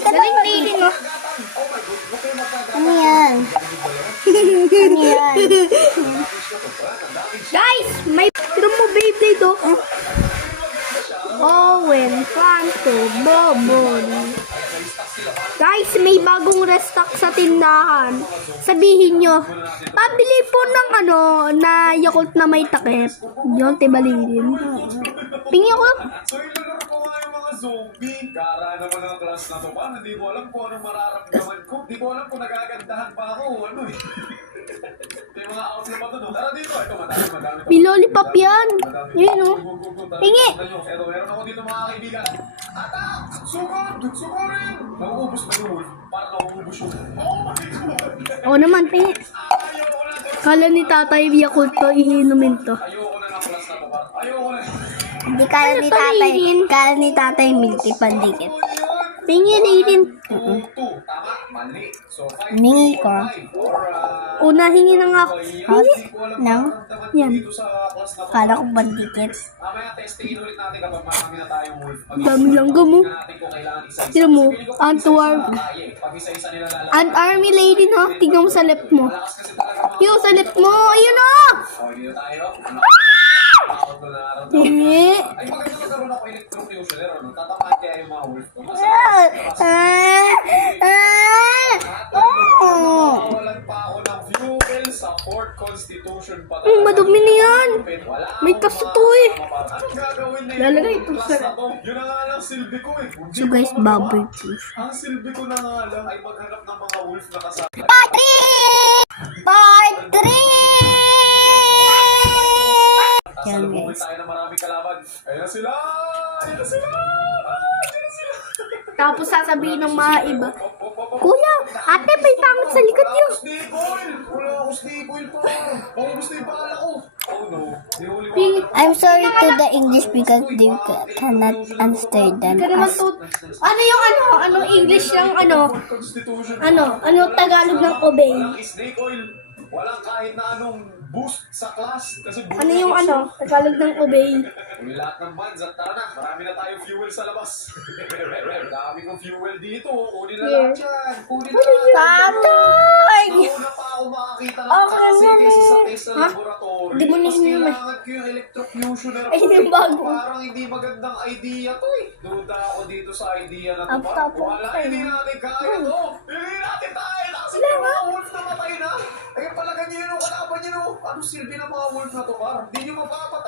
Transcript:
ka Galing na. lady, no? Ano yan? Ano yan? Guys, may pero mo Beyblade, oh. Owen, Franco, Boboli. Guys, may bagong restock sa tindahan. Sabihin nyo, pabili po ng na Yakult na may takip. Yun, tibalin. Pingi ako. Zombie, kara naman ang class na to pa. Hindi ko alam kung anong mararamdaman ko. Hindi ko alam kung nagagandahan pa ako. Ano eh. Yung mga outfit pa to. Tara dito. Ito, madami. May lollipop yan. Yun, oh. Pingi. Ito, meron ako dito mga kaibigan. Atak! Sugod! Sugurin! Nauubos na yung wolf. Parang nauubos yung... Oh my God! Ako naman, pingi. Ayoko na. Kala ni tatay Yakult to, iinumin to. Ayoko na ng class na to pa. Ayoko na. Hindi kala ni tatay. Palihin. Kala ni tatay milky pandikit. Pingi, Raiden. Tama, mali. So, 5, Hiningi ko. Una, hingi na nga ako. Hingi. Nang? Yan. Kala ko pandikit. Mamaya testingin ulit natin kapag marami na tayong wolf. Dami lang gamo. Natin kung kailangan isa-isa. Tignan mo, Antwerp. Pag isa-isa nila lalaki. Ant Army Lady, no? Tignan mo sa left mo. Kasi talaga mga... Yo, sa left mo. Ayun, oh! Okay, dito tayo. Takot ko na araw. Hingi. Ay, maganda magkaroon ako electrocutioner. Tatamaan kaya yung mga wolf. Nawalan pa ako ng fuel sa Fort Constitution pa. Madumi na yan. Wala May akong kaso to eh. Anong gagawin na Lalagay yung ito class sa... na to? Yun na nga lang silbi ko eh. So guys, bubble juice. Ang silbi ko na nga lang ay maghanap ng mga wolf na kasama. Part 3! Yan Salubungin guys. tayo ng maraming kalaban. Ayun na sila! Ayun na sila! Ayun na sila! Tapos sasabihin ng mga iba, Kuya, ate, may pangit sa likod niyo. Wala ako stable pa! Paubos na yung pala ko! Oh no! Nihuli ko Pingi. I'm sorry to the English because they cannot understand us. Ano yung anong English ng Constitution. ano Tagalog ng obey? Walang snake oil. Walang kahit na anong boost sa class. Kasi Ano yung Tagalog ng obey? Uli lahat ng bands at tara na. Marami na tayong fuel sa labas. Dami kong fuel dito. Kunin na lahat yan. Kunin na lahat. Tatay! Nauna pa ako makakita ng klase kaysa sa test sa laboratory. Di mo na Mas hinimay. kailangan ko yung electrocutioner. Ay, yung bago. Parang hindi magandang idea to eh. Duda ako dito sa idea na to. Ang tapo. Wala, hindi natin kaya to. Hindi natin tayo. Kasi yung mga wolf na matay na. Ayun pala ganyan yung kalaban nyo. Ano silbi ng mga wolf na to, par? Hindi nyo mapapatay.